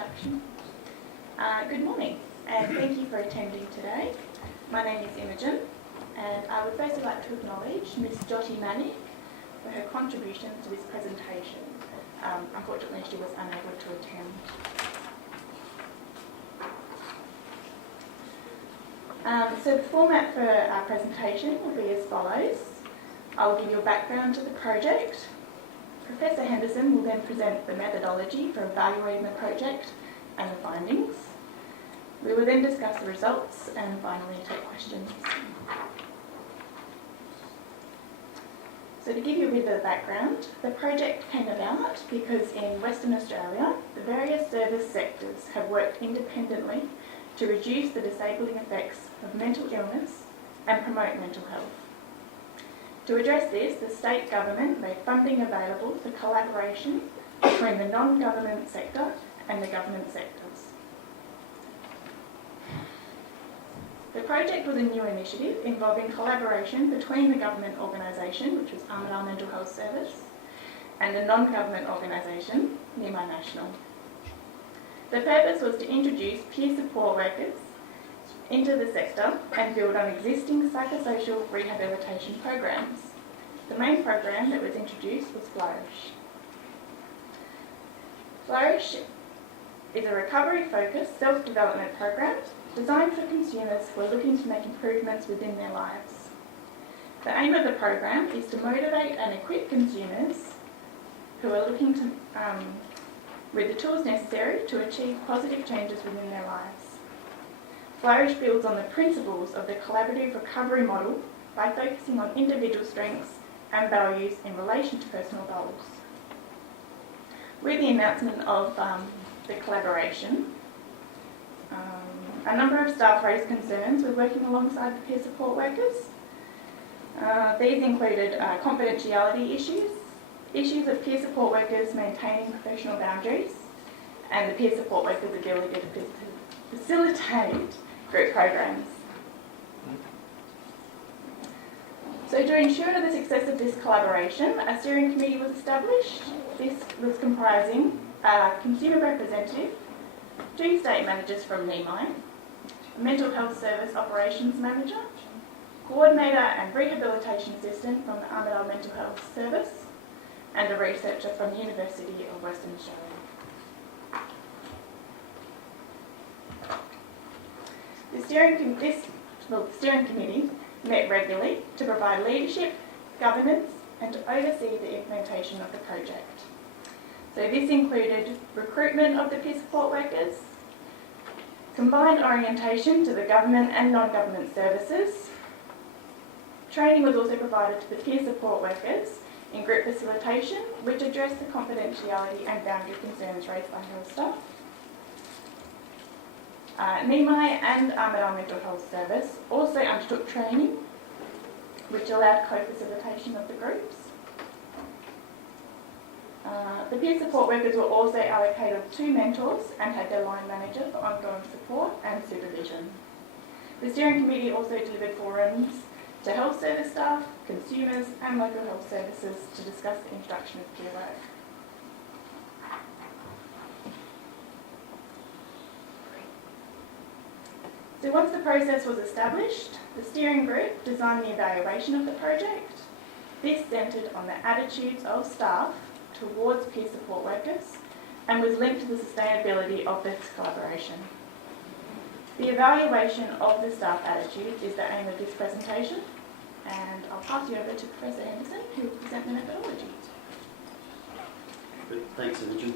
introduction. Good morning, and thank you for attending today. My name is Imogen, and I would firstly like to acknowledge Ms. Jyoti Manik for her contribution to this presentation. Unfortunately, she was unable to attend. So the format for our presentation will be as follows. I will give you a background to the project. Professor Henderson will then present the methodology for evaluating the project and the findings. We will then discuss the results and finally take questions. So to give you a bit of the background, the project came about because in Western Australia, the various service sectors have worked independently to reduce the disabling effects of mental illness and promote mental health. To address this, the state government made funding available for collaboration between the non-government sector and the government sectors. The project was a new initiative involving collaboration between the government organisation, which was Armidale Mental Health Service, and the non-government organisation, Nima National. The purpose was to introduce peer support workers into the sector and build on existing psychosocial rehabilitation programs. The main program that was introduced was Flourish. Flourish is a recovery-focused self-development program designed for consumers who are looking to make improvements within their lives. The aim of the program is to motivate and equip consumers who are looking to, with the tools necessary to achieve positive changes within their lives. Flourish builds on the principles of the collaborative recovery model by focusing on individual strengths and values in relation to personal goals. With the announcement of the collaboration, a number of staff raised concerns with working alongside the peer support workers. These included confidentiality issues, issues of peer support workers maintaining professional boundaries, and the peer support workers' ability to facilitate group programs. So to ensure the success of this collaboration, a steering committee was established. This was comprising a consumer representative, 2 state managers from NEMI, a mental health service operations manager, coordinator and rehabilitation assistant from the Armidale Mental Health Service, and a researcher from the University of Western Australia. The steering committee met regularly to provide leadership, governance, and to oversee the implementation of the project. So this included recruitment of the peer support workers, combined orientation to the government and non-government services. Training was also provided to the peer support workers in group facilitation, which addressed the confidentiality and boundary concerns raised by health staff. NEMI and Armidale Mental Health Service also undertook training, which allowed co-facilitation of the groups. The peer support workers were also allocated 2 mentors and had their line manager for ongoing support and supervision. The steering committee also delivered forums to health service staff, consumers and local health services to discuss the introduction of peer work. So once the process was established, the steering group designed the evaluation of the project. This centred on the attitudes of staff towards peer support workers and was linked to the sustainability of this collaboration. The evaluation of the staff attitudes is the aim of this presentation, and I'll pass you over to Professor Henderson, who will present the methodology. Good. Thanks, Imogen.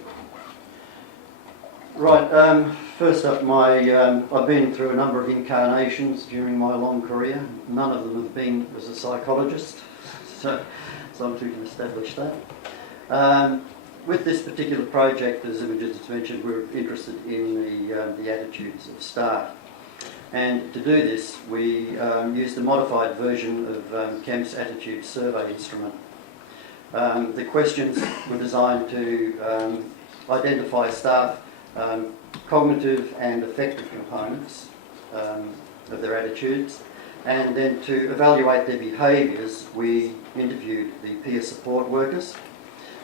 Right, first up, I've been through a number of incarnations during my long career. None of them have been as a psychologist, so I'm too can establish that. With this particular project, as Imogen just mentioned, we're interested in the attitudes of staff. And to do this, we used a modified version of Kemp's Attitude Survey instrument. The questions were designed to identify staff cognitive and affective components of their attitudes, and then to evaluate their behaviours, we interviewed the peer support workers,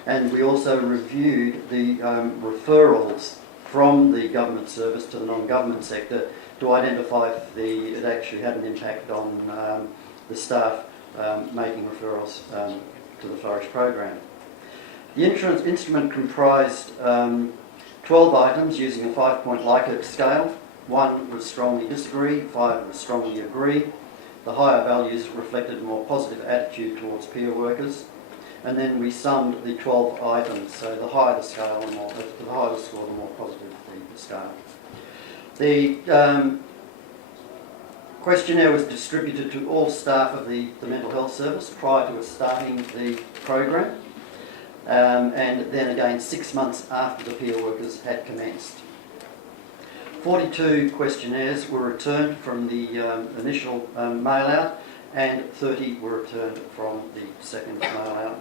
and we also reviewed the referrals from the government service to the non-government sector to identify if it actually had an impact on the staff making referrals to the Flourish program. The instrument comprised 12 items using a 5-point Likert scale. 1 was strongly disagree, 5 was strongly agree. The higher values reflected a more positive attitude towards peer workers. And then we summed the 12 items, so the higher the scale, the higher the score, the more positive the scale. The questionnaire was distributed to all staff of the mental health service prior to us starting the program, and then again 6 months after the peer workers had commenced. 42 questionnaires were returned from the initial mail out, and 30 were returned from the second mail out.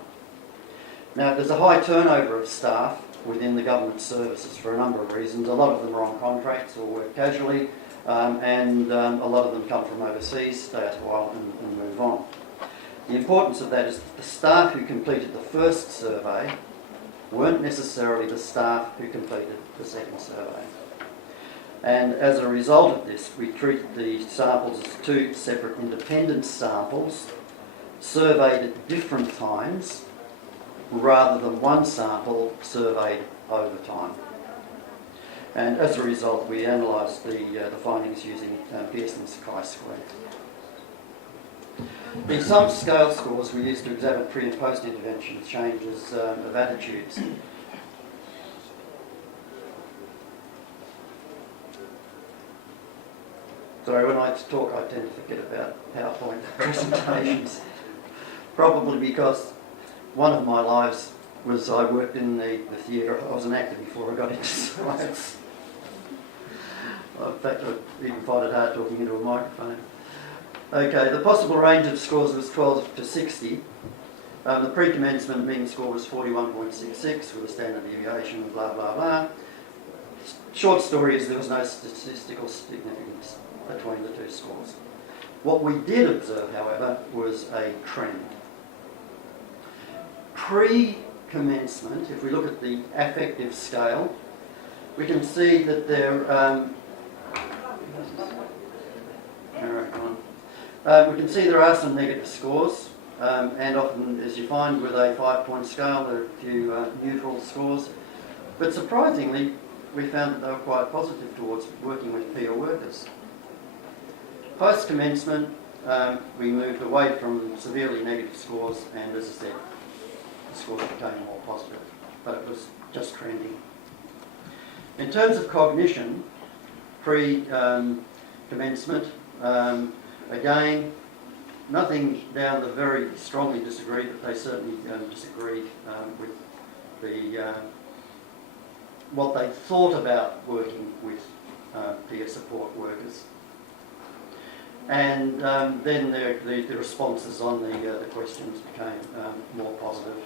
Now, there's a high turnover of staff within the government services for a number of reasons. A lot of them are on contracts or work casually, and a lot of them come from overseas, stay out a while and move on. The importance of that is that the staff who completed the first survey weren't necessarily the staff who completed the second survey. And as a result of this, we treated the samples as 2 separate independent samples, surveyed at different times, rather than 1 sample surveyed over time. And as a result, we analysed the findings using Pearson's chi-square. The sum scale scores were used to examine pre- and post-intervention changes of attitudes. Sorry, when I talk I tend to forget about PowerPoint presentations. Probably because one of my lives was I worked in the theatre. I was an actor before I got into science. In fact, I even find it hard talking into a microphone. Okay, the possible range of scores was 12 to 60. The pre-commencement mean score was 41.66 with a standard deviation, blah, blah, blah. Short story is there was no statistical significance between the 2 scores. What we did observe, however, was a trend. Pre-commencement, if we look at the affective scale, we can see that we can see there are some negative scores, and often, as you find with a 5-point scale, there are a few neutral scores. But surprisingly, we found that they were quite positive towards working with peer workers. Post-commencement, we moved away from severely negative scores, and as I said, the scores became more positive, but it was just trending. In terms of cognition, pre-commencement, again, nothing down the very strongly disagree, but they certainly disagreed with the what they thought about working with peer support workers. And then the responses on the questions became more positive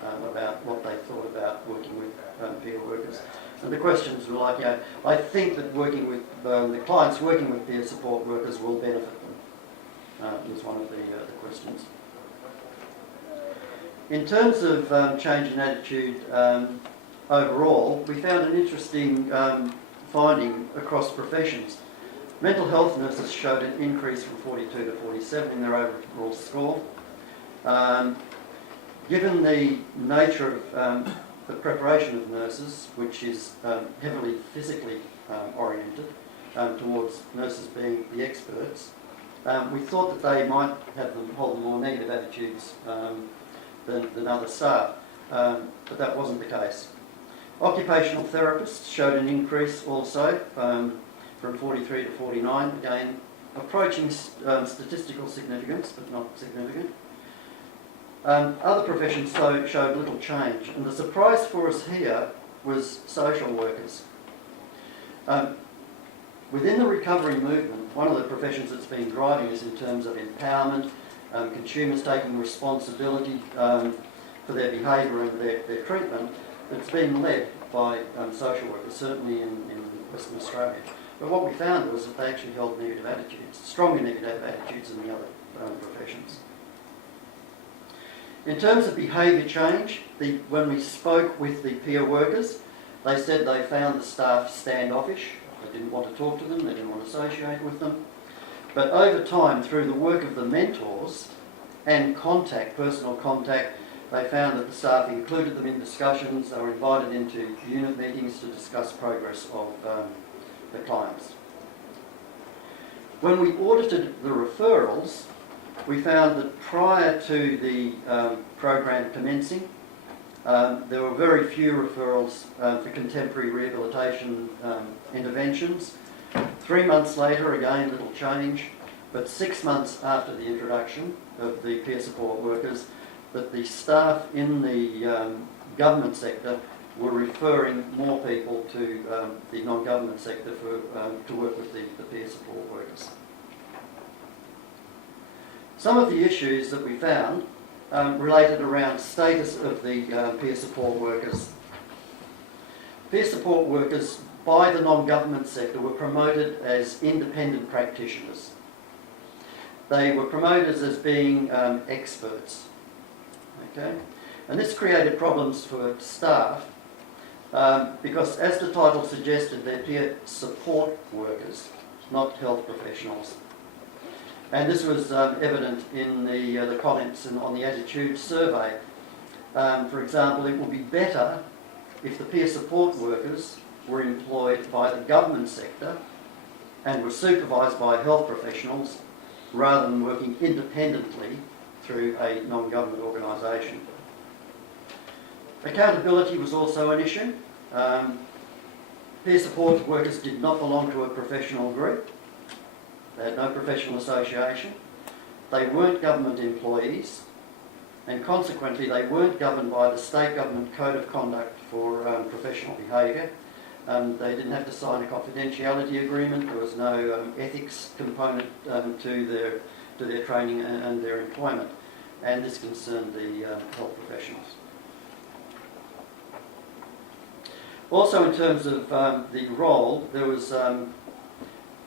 about what they thought about working with peer workers. And the questions were like, I think that working with the clients working with peer support workers will benefit them, was one of the questions. In terms of change in attitude overall, we found an interesting finding across professions. Mental health nurses showed an increase from 42 to 47 in their overall score. Given the nature of the preparation of nurses, which is heavily physically oriented towards nurses being the experts, we thought that they might have them hold more negative attitudes than other staff, but that wasn't the case. Occupational therapists showed an increase also from 43 to 49, again approaching statistical significance, but not significant. Other professions showed little change, and the surprise for us here was social workers. Within the recovery movement, one of the professions that's been driving is in terms of empowerment, consumers taking responsibility for their behaviour and their treatment. It's been led by social workers, certainly in Western Australia. But what we found was that they actually held negative attitudes, strongly negative attitudes in the other professions. In terms of behaviour change, when we spoke with the peer workers, They said they found the staff standoffish. They didn't want to talk to them, they didn't want to associate with them. But over time, through the work of the mentors and personal contact, they found that the staff included them in discussions. They were invited into unit meetings to discuss progress of the clients. When we audited the referrals, we found that prior to the program commencing, there were very few referrals for contemporary rehabilitation interventions. 3 months later, again, little change, but 6 months after the introduction of the peer support workers, that the staff in the government sector were referring more people to the non-government sector to work with the peer support workers. Some of the issues that we found related around status of the peer support workers. Peer support workers by the non-government sector were promoted as independent practitioners. They were promoted as being experts. Okay? And this created problems for staff because, as the title suggested, they're peer support workers, not health professionals. And this was evident in the comments on the attitude survey. For example, it would be better if the peer support workers were employed by the government sector and were supervised by health professionals rather than working independently through a non-government organisation. Accountability was also an issue. Peer support workers did not belong to a professional group. They had no professional association. They weren't government employees, and consequently they weren't governed by the state government code of conduct for professional behaviour. They didn't have to sign a confidentiality agreement. There was no ethics component to their training and their employment, and this concerned the health professionals. Also, in terms of the role, there was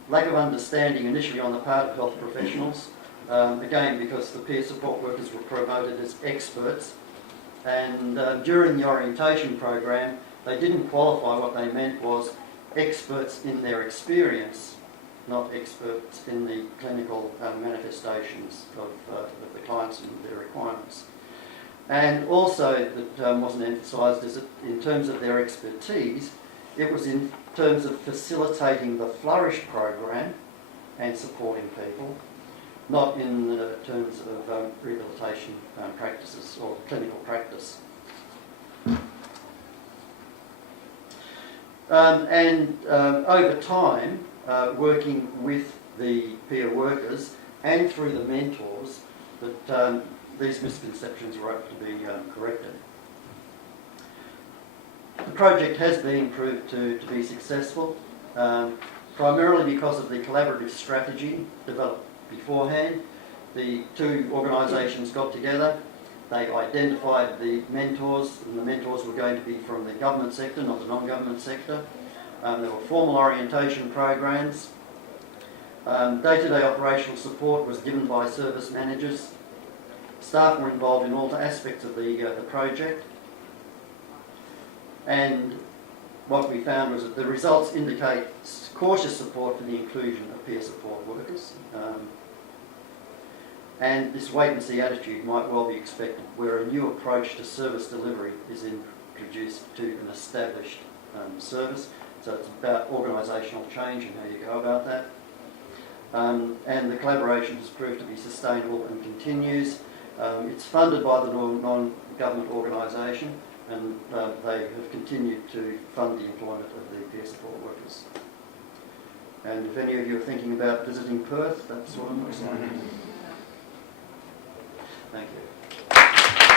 lack of understanding initially on the part of health professionals, again because the peer support workers were promoted as experts, and during the orientation program they didn't qualify. What they meant was experts in their experience, not experts in the clinical manifestations of the clients and their requirements. And also that wasn't emphasised is that in terms of their expertise, it was in terms of facilitating the Flourish program and supporting people, not in terms of rehabilitation practices or clinical practice. Over time, working with the peer workers and through the mentors, that these misconceptions were able to be corrected. The project has been proved to be successful, primarily because of the collaborative strategy developed beforehand. The two organisations got together, they identified the mentors, and the mentors were going to be from the government sector, not the non-government sector. There were formal orientation programs. Day-to-day operational support was given by service managers. Staff were involved in all aspects of the project. And what we found was that the results indicate cautious support for the inclusion of peer support workers. And this wait-and-see attitude might well be expected where a new approach to service delivery is introduced to an established service. So it's about organisational change and how you go about that. And the collaboration has proved to be sustainable and continues. It's funded by the non-government organisation, and they have continued to fund the employment of the peer support workers. And if any of you are thinking about visiting Perth, that's what it looks like. Thank you.